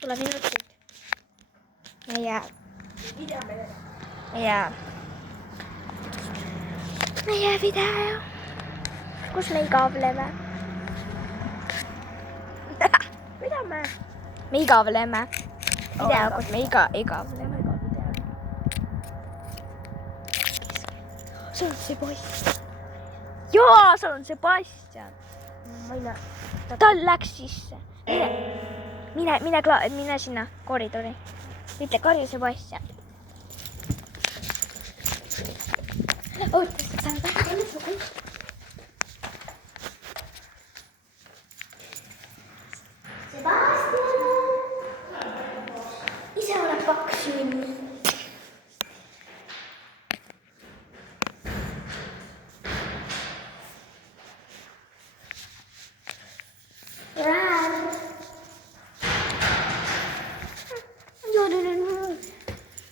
Tuleb minutit. Meie video. Kus me igavleme? Mida me? Me igavleme. Video, kus me igavleme. Sul on Sebastian. Jaa, sul on Sebastian. Ma ei näe. Tal läks sisse. Mine sinna koridori. Ütle, karju Sebastian. Oota, saan pähe. Sebastian! Ise oled paks sünni.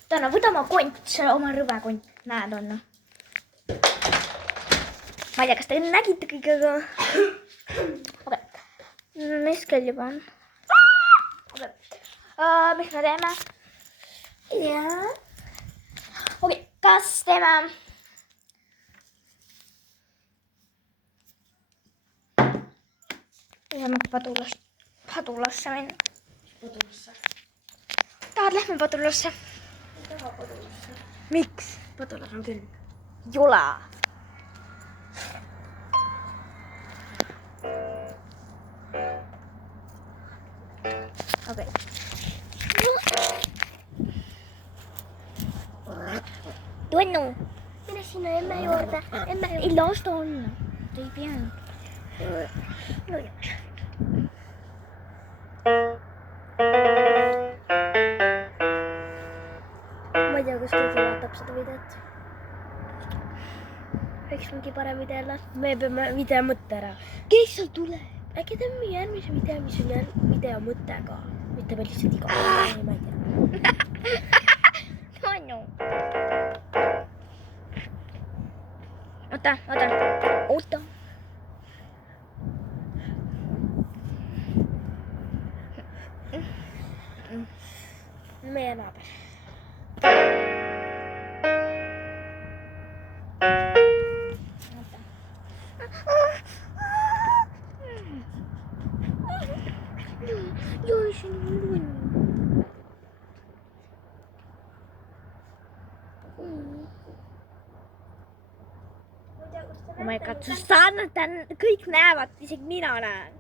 Tanna, võta oma kont, see oma rõvekont. Näed, on. Ma ei tea, kas te nägite kõik, aga... Okei. Mis kell juba on? Okei. Mis me teeme? Jaa. Okei, kas teeme... Lähme padulasse minna. Padulasse. Tahad, lähme padulasse? Ei taha padulasse. Miks? Padulas on küll. Jola. Okei. Tunnu. Mine sinna emme juurde. Ei lasta olla. Ta ei pea. Ma ei tea, kas keegi vaatab seda videot. Võiks mingi parem video olla. Me peame video mõtte ära. Kes seal tuleb? Äkki teeme järgmise video, mis on video mõttega. Mitte veel lihtsalt iga päev, ma ei tea. Tunnu. Oota. Meie naaber. Oh my god, kõik näevad, isegi mina näen.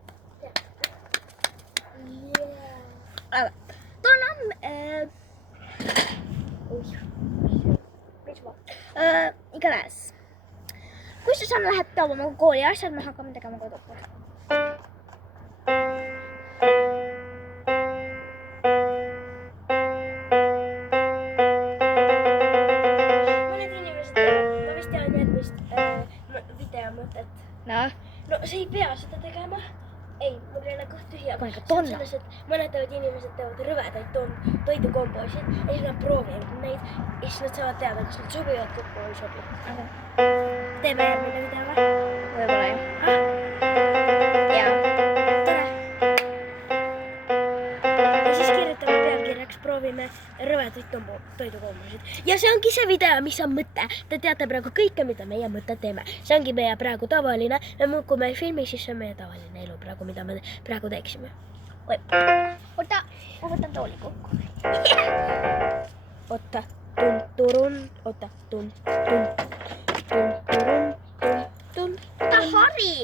Aga igatahes. Kui sa saame lähed tooma oma kooli asjad, me hakkame tegema kodukood. Mõned inimesed teevad, ma vist tean järgmist video mõtet. No, Sa ei pea seda tegema. Ei, mul ei ole kõht tühi, aga tonna. selles, et mõned inimesed teevad rõvedaid toidukombosid ja siis nad proovivad neid ja siis nad saavad teada, kas nad sobivad kokku või ei sobi. Teeme järgmine video või? võib-olla jah. Jaa. Tore. Ja siis kirjutame pealkirjaks, proovime rõvedaid toidukombosid. Ja see ongi see video, mis on mõte. Te teate praegu kõike, mida meie mõte teeme. See ongi meie praegu tavaline. Kui me ei filmi, siis see on meie tavaline elu praegu, mida me praegu teeksime. Oota, ma võtan tooli kokku. Oota, tunturun, oota, tunturun. Oota, Harri!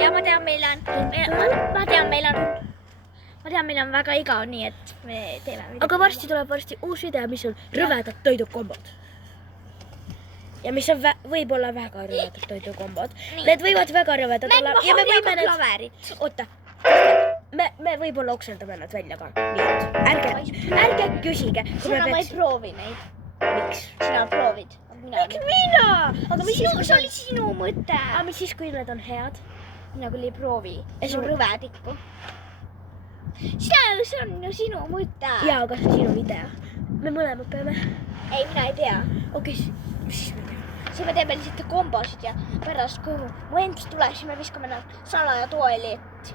Ja ma tean, meil on väga igav, nii et me teeme midagi. Aga varsti tuleb uus video, mis on rõvedad toidukombod. Ja mis on võib-olla väga rõvedad toidukombod. Need võivad väga rõvedad olla. Ja me võime need klaverit. Oota, me võib-olla okseldame nad välja ka. Ärge küsige. Sina ma ei proovi neid. Miks? Sina proovid. Miks mina? Aga mis siis, kui see oli sinu mõte. Aga mis siis, kui need on head? Mina küll ei proovi. See on rõvedikku. See on ju sinu mõte. Jaa, aga see on sinu video. Me mõlemad peame. Ei, mina ei pea. Okei, mis siis me teeme? Siis me teeme lihtsalt kombosid ja pärast, kui mu endast tuleb, siis me viskame nad salaja toaletti.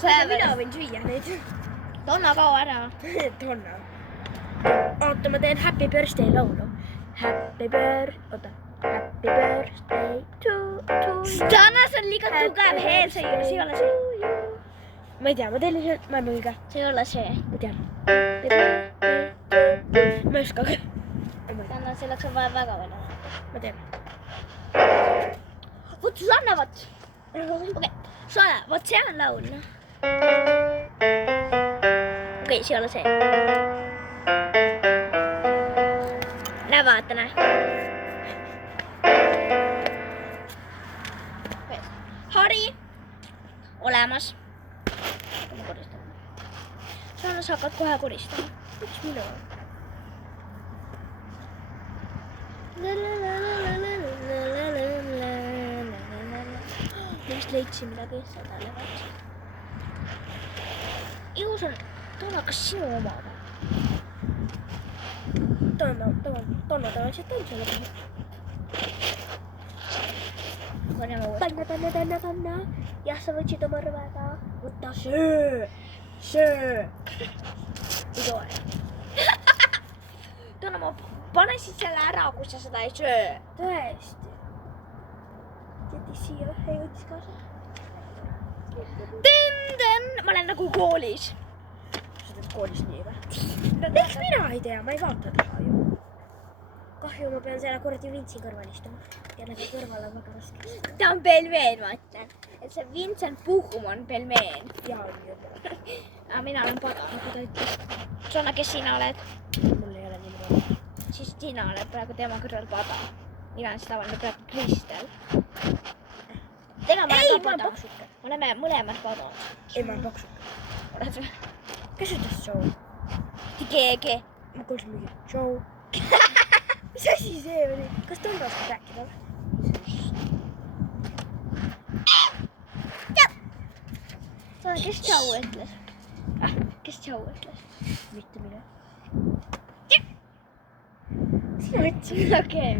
Mina võin süüa neid. Donna kao ära. Donna. Oota, ma teen Happy Birthday laulu. Happy birthday to you. Donna, see on liiga tugev heel, see ei ole see. Ma ei tea, ma teen lihtsalt, ma ei mõelga. See ei ole see. Ma tean. Ma ei oska. Donna, selleks on vaja väga palju. Ma tean. Võt, Susanna, võt. Okei, Susanna, võt see on laul. Okei, see ei ole see. Näe, vaata, näe. Hari. Olemas. Ma koristan. Susanna, sa hakkad kohe koristama. Miks mina? Ma vist leidsin midagi, seda levat. Ilus on, Donna, kas sinu oma või? Donna tavaliselt on selle peale. Korjame uuesti. Panna. Jah, sa võtsid oma rõveda. Võta söö. Söö. Ei too ära. Donna, ma panesid selle ära, kui sa seda ei söö. Tõesti. Jätis siia ühe jõudis kaasa. Tän-tän! Ma olen nagu koolis. Sa teed koolis nii või? Miks mina ei tea, ma ei vaata taha ju. Kahju, ma pean selle kuradi vintsi kõrval istuma. Jällegi kõrval on väga raske. Ta on pelmeen, ma ütlen. Et see Vincent Puhum on pelmeen. Jaa, on juba. Aga mina olen pada, nagu ta ütles. Susanna, kes sina oled? Mul ei ole nii palju. Siis sina oled praegu tema kõrval pada. Mina olen siis tavaline praegu Kristel. Tema ma olen ka pada. Oleme mõlemad padad. Ei, ma olen paksuke. Oled sa? Kes ütles show? Keegi. Ma kuulsin mingi show. Mis asi see oli? Kas ta on oskab rääkida või? Susanna, kes tšau ütles? Kes tšau ütles? Mitte mine. Sina ütlesid. Okei.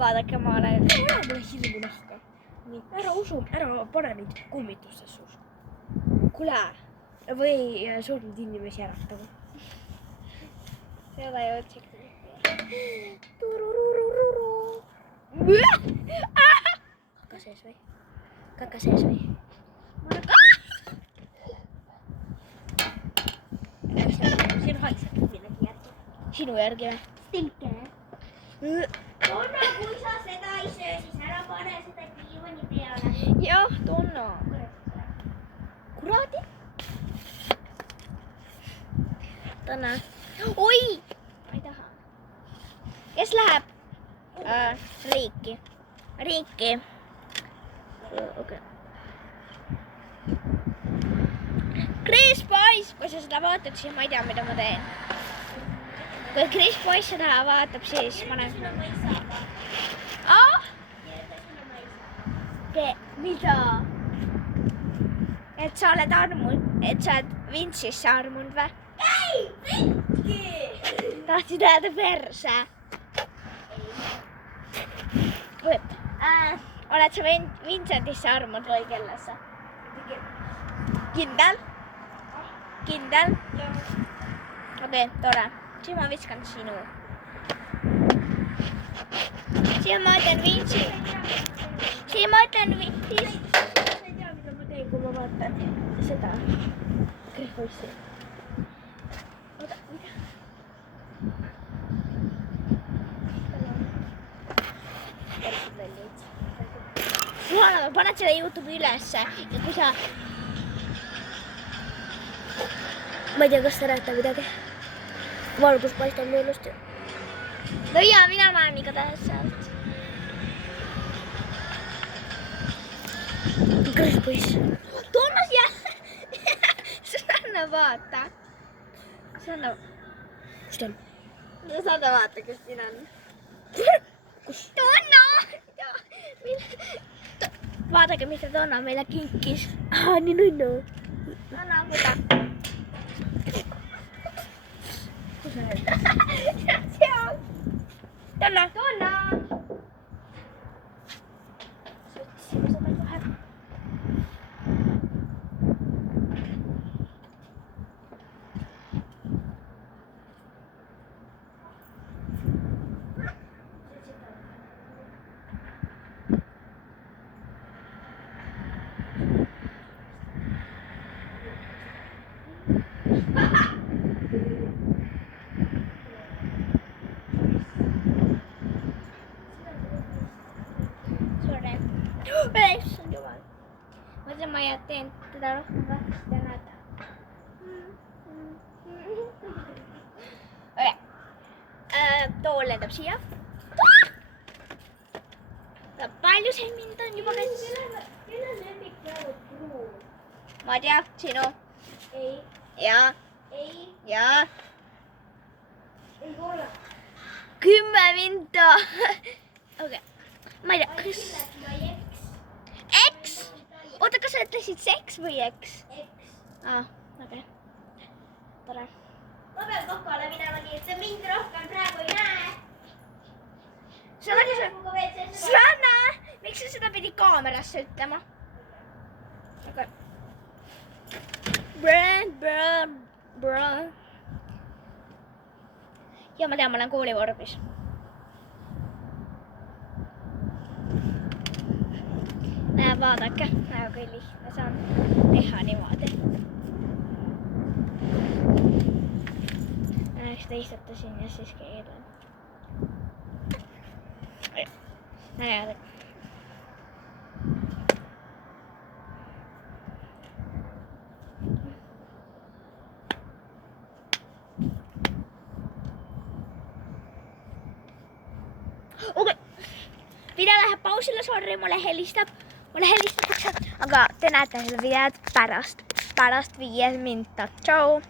Vaadake, ma olen... Ära mulle hirmu nahka. Ära usu, ära pane mind kummitustes suus. Kule. Või surnud inimesi äratama. Seda ei otsik. Kaka sees või? Kaka sees või? Siin haiseb millegi järgi. Sinu järgi või? Stinke. Donna, kui sa seda ei söö, siis ära pane seda diivani peale. Jah, Donna. Kuradi. Donna. Oi! Ma ei taha. Kes läheb? Riiki. Riiki. Okei. Chris Boys! Kui sa seda vaatad, siis ma ei tea, mida ma teen. Kui Chris Boys seda vaatab, siis ma olen... Mida? Et sa oled armunud, et sa oled Vintsisse armunud või? Ei, Vintki! Tahtsid öelda perse? Oled sa Vincentisse armunud või kellesse? Kindel? Kindel? Okei, tore. Siis ma viskan sinu. Siis ma ütlen Vintsi. Siis ma ütlen Vintsi. Sa ei tea, mida ma teen, kui ma vaatan seda Chris Boysi. Oota, mida? Susanna, paned selle YouTube'i ülesse ja kui sa... Ma ei tea, kas ta näitab midagi. Valgus paistab meelest. No jaa, mina näen igatahes sealt. Chris Boys. Toomas jälle! Susanna, vaata. Susanna... Kus ta on? Susanna, vaata, kus siin on. Kus? Donna! Vaadake, mis see Donna meile kinkis. Nii nunnu. Anna, võta. Kus sa oled? Seal. Donna! Donna! Otsime seda kohe. teen teda rohkem vähkest ja näete. Tool lendab siia. Palju see mind on juba käes? Kelle lemmik praegu pruun? Ma tea, sinu. Ei. Ja. Ei. Ja. Ei ole. 10 minta. Okei. Ma ei tea, kas... X? Oota, kas sa ütlesid seks või X? Okei. Tore. Ma pean kokale minema nii, et sa mind rohkem praegu ei näe. Sanna, miks sa seda pidi kaamerasse ütlema? Okei. Ja ma tean, ma olen koolivormis. Näe, vaadake, näe kui lihtne see on teha niimoodi. Näeks te istutasin ja siis keegi tuleb. Näe, vaadake. Okei. Video läheb pausile, sorry, mulle helistatakse, aga te näete seda videot pärast 5 minta. Tšau!